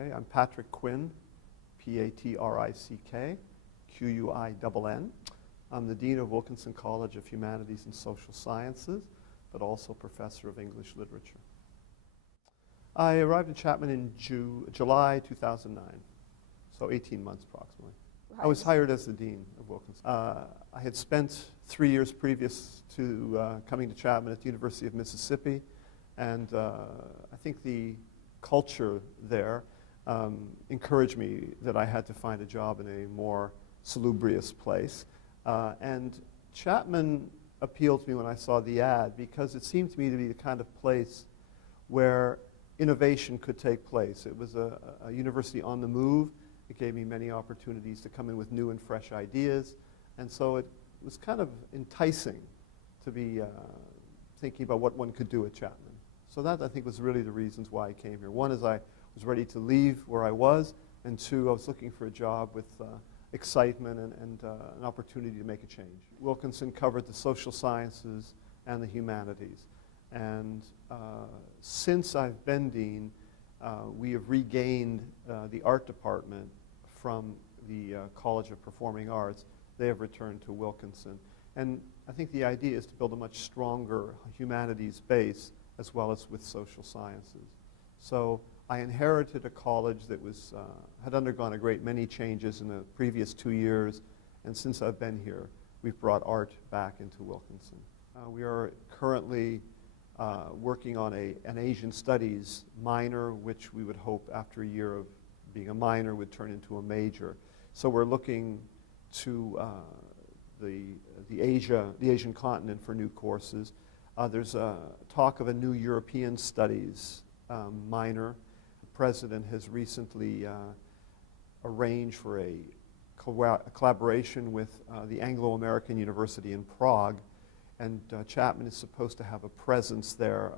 Okay, I'm Patrick Quinn, Patrick, Quinn. I'm the Dean of Wilkinson College of Humanities and Social Sciences, but also Professor of English Literature. I arrived in Chapman in July 2009, so 18 months approximately. Right. I was hired as the Dean of Wilkinson. I had spent 3 years previous to coming to Chapman at the University of Mississippi, and I think the culture there encouraged me that I had to find a job in a more salubrious place. And Chapman appealed to me when I saw the ad because it seemed to me to be the kind of place where innovation could take place. It was a university on the move. It gave me many opportunities to come in with new and fresh ideas. And so it was kind of enticing to be thinking about what one could do at Chapman. So that, I think, was really the reasons why I came here. One is I was ready to leave where I was, and two, I was looking for a job with excitement and an opportunity to make a change. Wilkinson covered the social sciences and the humanities. And since I've been dean, we have regained the art department from the College of Performing Arts. They have returned to Wilkinson. And I think the idea is to build a much stronger humanities base as well as with social sciences. So I inherited a college that was, had undergone a great many changes in the previous 2 years, and since I've been here, we've brought art back into Wilkinson. We are currently working on an Asian Studies minor, which we would hope after a year of being a minor would turn into a major. So we're looking to the Asian continent for new courses. There's talk of a new European Studies minor. The president has recently arranged for a collaboration with the Anglo-American University in Prague, and Chapman is supposed to have a presence there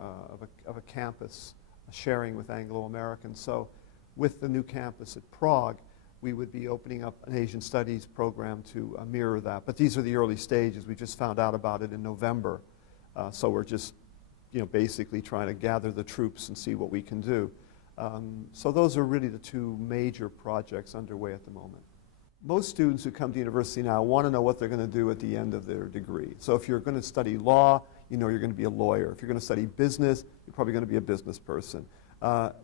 of a campus sharing with Anglo-Americans. So with the new campus at Prague, we would be opening up an Asian Studies program to mirror that. But these are the early stages. We just found out about it in November. So we're just, basically trying to gather the troops and see what we can do. So those are really the two major projects underway at the moment. Most students who come to university now want to know what they're going to do at the end of their degree. So if you're going to study law, you're going to be a lawyer. If you're going to study business, you're probably going to be a business person.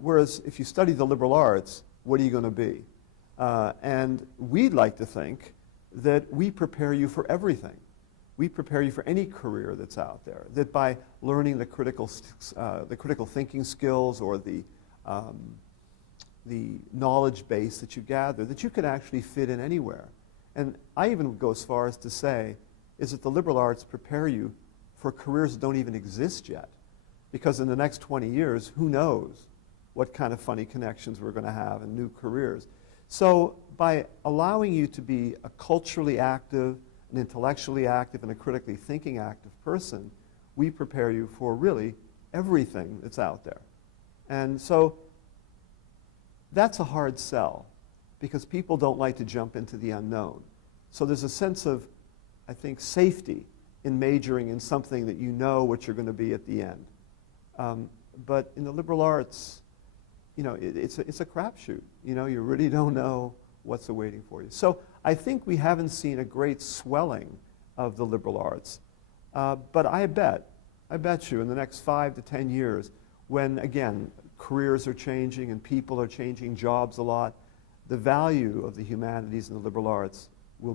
Whereas if you study the liberal arts, what are you going to be? And we'd like to think that we prepare you for everything. We prepare you for any career that's out there, that by learning the critical thinking skills or the knowledge base that you gather, that you could actually fit in anywhere. And I even would go as far as to say, is that the liberal arts prepare you for careers that don't even exist yet. Because in the next 20 years, who knows what kind of funny connections we're going to have in new careers. So by allowing you to be a culturally active, an intellectually active, and a critically thinking active person, we prepare you for really everything that's out there. And so that's a hard sell because people don't like to jump into the unknown. So there's a sense of, I think, safety in majoring in something that you know what you're going to be at the end. But in the liberal arts, it's a crapshoot. You really don't know what's awaiting for you. So I think we haven't seen a great swelling of the liberal arts. But I bet you in the next 5 to 10 years, when, again, careers are changing and people are changing jobs a lot, the value of the humanities and the liberal arts will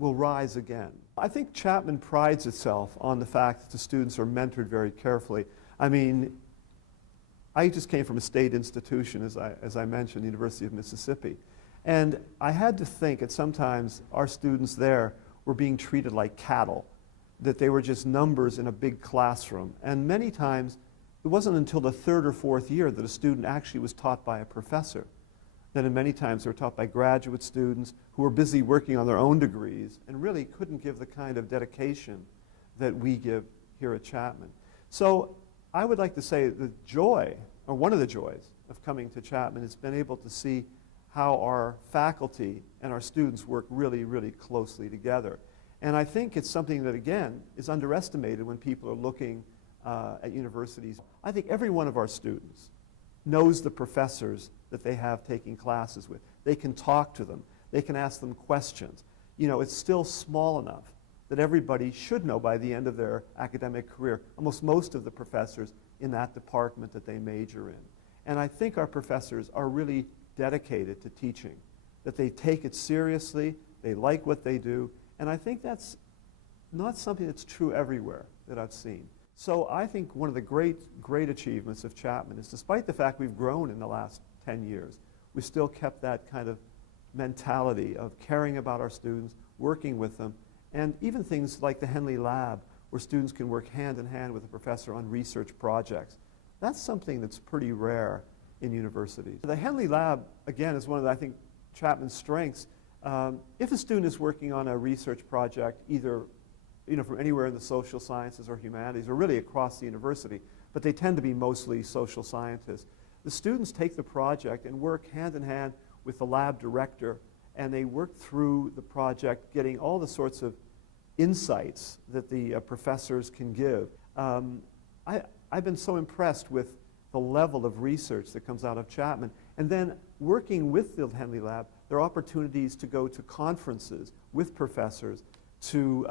rise again. I think Chapman prides itself on the fact that the students are mentored very carefully. I mean, I just came from a state institution, as I mentioned, the University of Mississippi. And I had to think that sometimes our students there were being treated like cattle, that they were just numbers in a big classroom. And many times, it wasn't until the 3rd or 4th year that a student actually was taught by a professor. Then in many times they were taught by graduate students who were busy working on their own degrees and really couldn't give the kind of dedication that we give here at Chapman. So I would like to say the joy, or one of the joys of coming to Chapman has been able to see how our faculty and our students work really, really closely together. And I think it's something that, again, is underestimated when people are looking at universities. I think every one of our students knows the professors that they have taking classes with. They can talk to them. They can ask them questions. You know, it's still small enough that everybody should know by the end of their academic career, almost most of the professors in that department that they major in. And I think our professors are really dedicated to teaching, that they take it seriously, they like what they do, and I think that's not something that's true everywhere that I've seen. So I think one of the great achievements of Chapman is, despite the fact we've grown in the last 10 years, we still kept that kind of mentality of caring about our students, working with them, and even things like the Henley Lab, where students can work hand in hand with a professor on research projects. That's something that's pretty rare in universities. The Henley Lab, again, is one of, I think, Chapman's strengths. If a student is working on a research project, either from anywhere in the social sciences or humanities, or really across the university, but they tend to be mostly social scientists, the students take the project and work hand in hand with the lab director, and they work through the project, getting all the sorts of insights that the professors can give. I've been so impressed with the level of research that comes out of Chapman. And then working with the Henley Lab, there are opportunities to go to conferences with professors to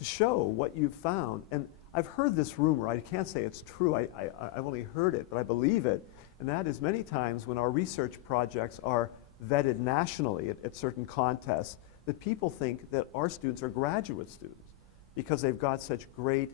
show what you've found. And I've heard this rumor. I can't say it's true. I've only heard it, but I believe it. And that is, many times when our research projects are vetted nationally at certain contests, that people think that our students are graduate students because they've got such great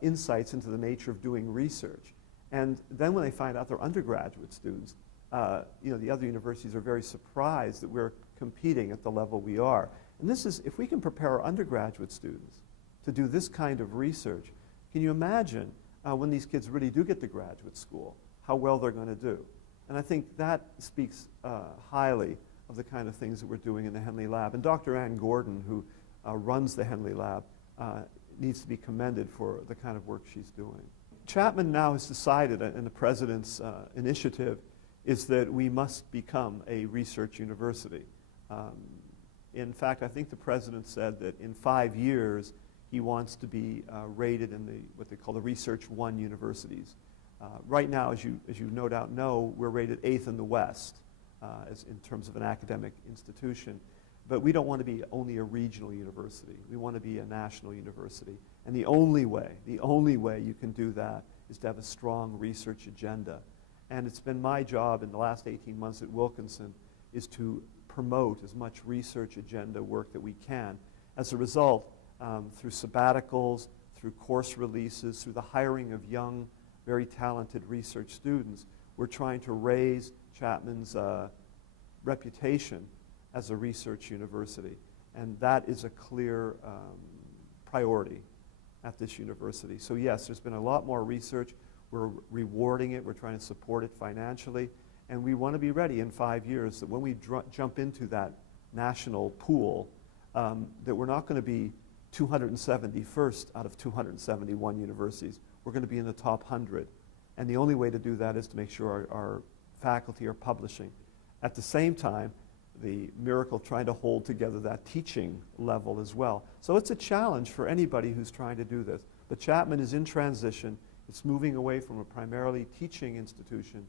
insights into the nature of doing research. And then when they find out they're undergraduate students, the other universities are very surprised that we're competing at the level we are. And this is, if we can prepare our undergraduate students to do this kind of research, can you imagine when these kids really do get to graduate school, how well they're going to do? And I think that speaks highly of the kind of things that we're doing in the Henley Lab. And Dr. Ann Gordon, who runs the Henley Lab, needs to be commended for the kind of work she's doing. Chapman now has decided, and the president's initiative is that we must become a research university. In fact, I think the president said that in 5 years, he wants to be rated in what they call the Research 1 universities. Right now, as you no doubt know, we're rated 8th in the West in terms of an academic institution. But we don't want to be only a regional university. We want to be a national university. And the only way you can do that is to have a strong research agenda. And it's been my job in the last 18 months at Wilkinson is to promote as much research agenda work that we can. As a result, through sabbaticals, through course releases, through the hiring of young, very talented research students, we're trying to raise Chapman's reputation as a research university. And that is a clear priority at this university. So yes, there's been a lot more research. We're rewarding it. We're trying to support it financially. And we want to be ready in 5 years that when we jump into that national pool, that we're not going to be 271st out of 271 universities. We're going to be in the top 100. And the only way to do that is to make sure our faculty are publishing. At the same time, the miracle trying to hold together that teaching level as well. So it's a challenge for anybody who's trying to do this. But Chapman is in transition. It's moving away from a primarily teaching institution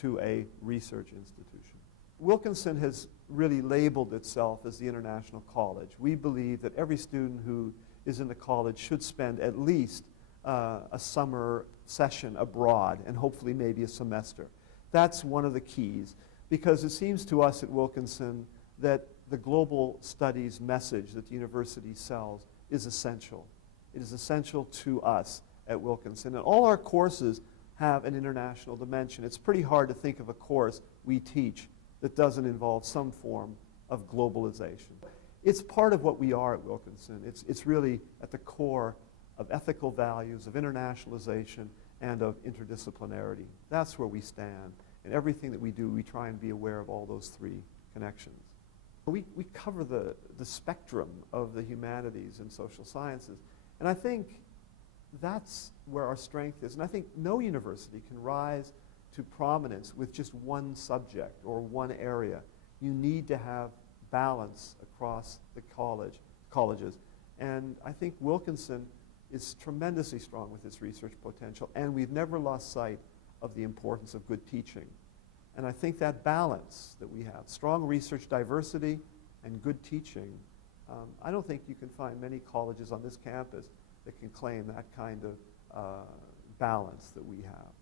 to a research institution. Wilkinson has really labeled itself as the international college. We believe that every student who is in the college should spend at least a summer session abroad and hopefully maybe a semester. That's one of the keys, because it seems to us at Wilkinson that the global studies message that the university sells is essential. It is essential to us at Wilkinson. And all our courses have an international dimension. It's pretty hard to think of a course we teach that doesn't involve some form of globalization. It's part of what we are at Wilkinson. It's really at the core of ethical values, of internationalization, and of interdisciplinarity. That's where we stand. In everything that we do, we try and be aware of all those three connections. We cover the spectrum of the humanities and social sciences. And I think that's where our strength is. And I think no university can rise to prominence with just one subject or one area. You need to have balance across the colleges. And I think Wilkinson is tremendously strong with its research potential, and we've never lost sight of the importance of good teaching. And I think that balance that we have, strong research diversity and good teaching, I don't think you can find many colleges on this campus that can claim that kind of balance that we have.